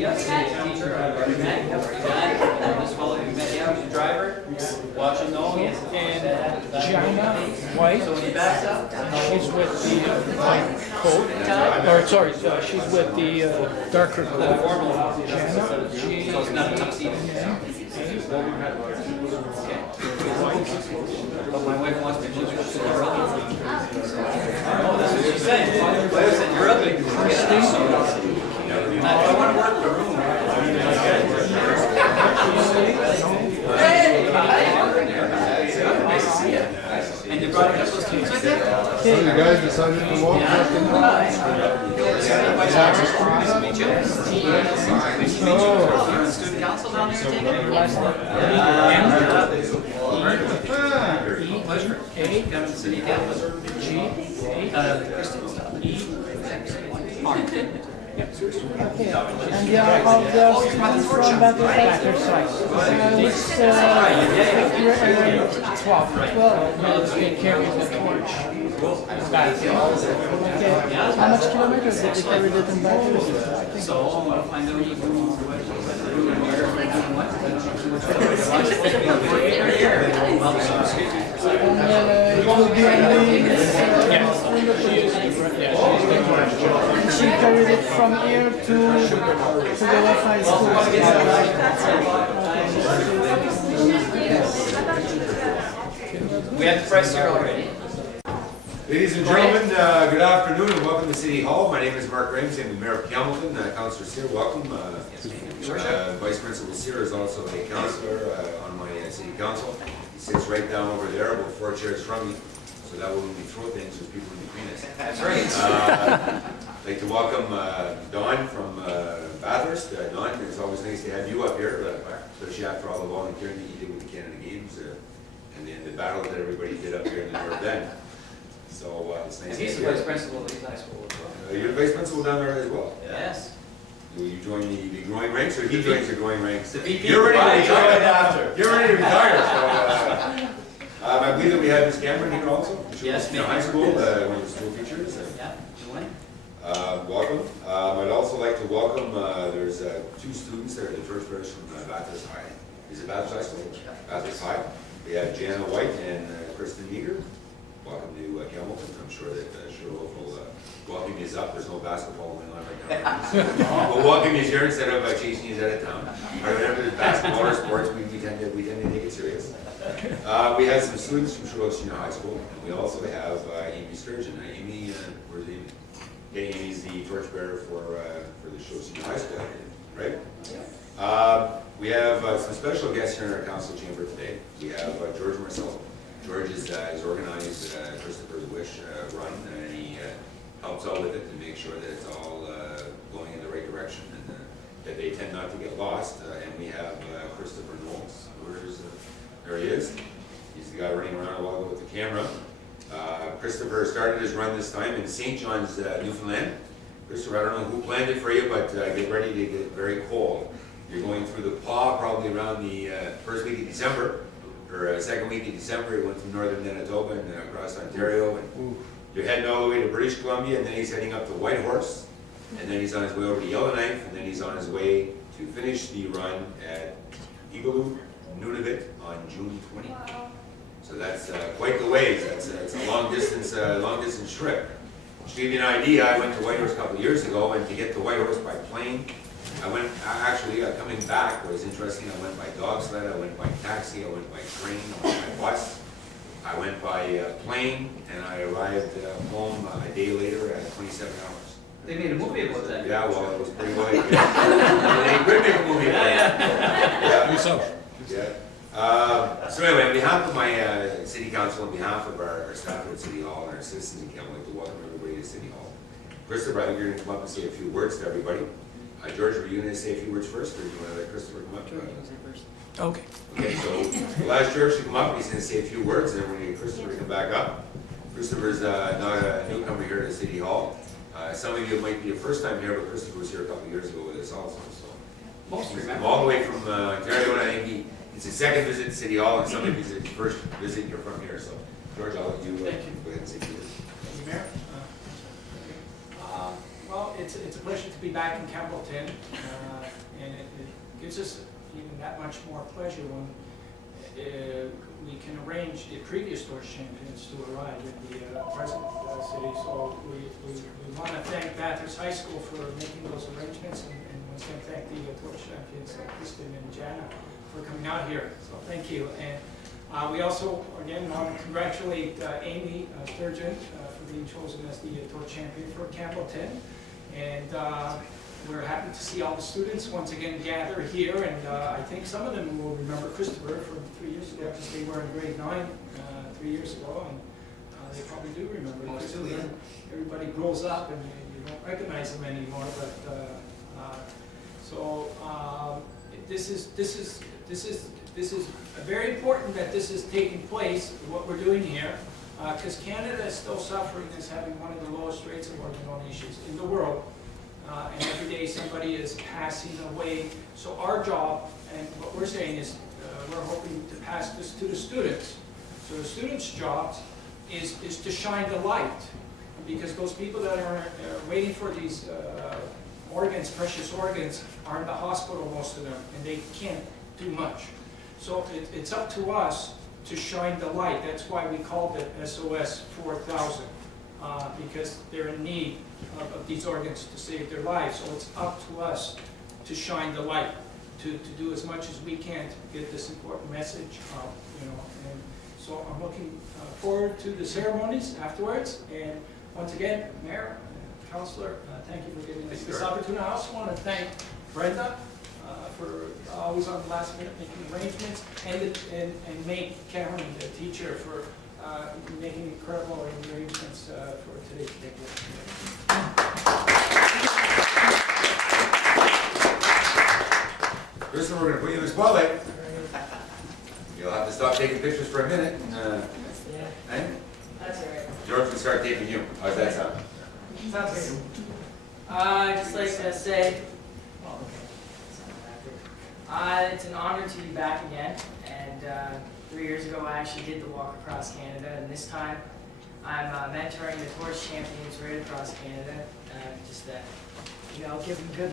This fellow you met, yeah, was a driver, watching those. And Jana White, she's with the coat, or sorry, she's with the darker coat. Jana, G, So it's not a tuxedo. But my wife wants me to look at your ugly. Oh, that's what she's saying. My wife said, you're ugly. I want to work in the room. Hey! Nice to see you. And you brought a couple of students with you? So you guys decided to walk up and Nice to meet you. Nice to meet you. You're on student council down there, taking it? Pleasure. A. Come to city council. G. Christian stuff. E. and the other half the students from better side. It's 12 they carry the torch. Okay. How much kilometers did they carry it in batteries? So I know you can. It will be and she carried it from here to the Wi-Fi school. We have the price here already. Ladies and gentlemen, good afternoon and welcome to City Hall. My name is Mark Ramsey. I'm the Mayor of Campbellton. Councillor Sear, welcome. Vice Principal Sear is also a councillor on my City Council. He sits right down over there, about 4 chairs from me, so that when we throw things, there's people in between us. That's right. I'd like to welcome Dawn from Bathurst. Dawn, it's always nice to have you up here, especially after all the volunteering that you did with the Canada Games and the battle that everybody did up here in the North End. So it's nice And to he's see the you. vice principal of East High School as well. You're the vice principal down there as well? Yes. Will you join the growing ranks, or he joins the growing ranks? The VP. You're ready to retire right after. You're ready to retire. So, I believe that we have Ms. Cameron here also. She Yes, was in high school, one of the school teachers. Yeah, you win. Welcome. I'd also like to welcome, there's 2 students there at the church parish from Bathurst High. Is it Bathurst High School? Bathurst High. We have Jana White and Kristen Meager. Welcome to Campbellton. I'm sure that Sherlock will welcome you up. There's no basketball going on right now. We'll welcome you here instead of chasing you out of town. Or whenever there's basketball or sports, we tend to take it serious. We have some students from Sherlock Senior High School, and we also have Amy Sturgeon. Amy, where's Amy? Yeah, Amy's the torchbearer for the Sherlock Senior High School, right? We have some special guests here in our council chamber today. We have George Marcel. George is organized Christopher's Wish run, and he helps out with it to make sure that it's all going in the right direction and that they tend not to get lost. And we have Christopher Knowles. There he is. He's the guy running around a while with the camera. Christopher started his run this time in St. John's, Newfoundland. Christopher, I don't know who planned it for you, but get ready to get very cold. You're going through the Paw probably around the first week of December. Or second week of December, he went from northern Manitoba and across Ontario, and you're heading all the way to British Columbia, and then he's heading up to Whitehorse, and then he's on his way over to Yellowknife, and then he's on his way to finish the run at Igloo, Nunavut on June 20th. So that's quite the ways. That's a long distance trip. To give you an idea, I went to Whitehorse a couple of years ago, and to get to Whitehorse by plane, I went, actually, coming back was interesting. I went by dog sled, I went by taxi, I went by train, I went by bus, I went by plane, and I arrived home a day later at 27 hours. They made a movie about that. Yeah, well, it was pretty well. They could make a movie about it. Yeah. So anyway, on behalf of my City Council, on behalf of our staff at City Hall and our citizens in Campbell, I'd like to welcome everybody to City Hall. Christopher, I think you're going to come up and say a few words to everybody. George, were you going to say a few words first, or do you want to let Christopher come up? Okay. Okay, so we'll ask George to come up, he's going to say a few words, and then we're going to get Christopher to come back up. Christopher's not a newcomer here to City Hall. Some of you might be a first time here, but Christopher was here a couple of years ago with us also. So Most he's remember. come all the way from Ontario, and I think it's his second visit to City Hall, and some of his first visit you're from here. So George, I'll let you go ahead and say a few words. Thank you, Mayor. Well, it's a pleasure to be back in Campbellton, and it gives us even that much more pleasure when we can arrange the previous Torch champions to arrive in the present city. So we want to thank Bathurst High School for making those arrangements, and once again thank the Torch champions, Kristen and Jana, for coming out here. So thank you. And we also, again, want to congratulate Amy Sturgeon for being chosen as the Torch champion for Campbellton. And we're happy to see all the students once again gather here. And I think some of them will remember Christopher from 3 years ago, because they were in grade 9 3 years ago. And they probably do remember Christopher. Everybody grows up and you don't recognize them anymore. But this is very important that this is taking place, what we're doing here, because Canada is still suffering as having one of the lowest rates of organ donations in the world, and every day somebody is passing away. So our job, and what we're saying is, we're hoping to pass this to the students. So the students' job is to shine the light, because those people that are waiting for these organs, precious organs, are in the hospital, most of them, and they can't do much. So it's up to us to shine the light. That's why we called it SOS4000, because they're in need of these organs to save their lives. So it's up to us to shine the light, to do as much as we can to get this important message out. And so I'm looking forward to the ceremonies afterwards. And once again, Mayor, Councillor, thank you for giving us this opportunity. I also want to thank Brenda for always on the last minute making arrangements, and May Cameron, the teacher, for making incredible arrangements for today's picnic. Kristen, we're going to put you in the spotlight. You'll have to stop taking pictures for a minute. Eh? That's all right. George can start taping you. How's that sound? Sounds good. I'd just like to say, it's an honor to be back again. And 3 years ago, I actually did the walk across Canada, and this time I'm mentoring the Torch champions right across Canada. Just that, give them good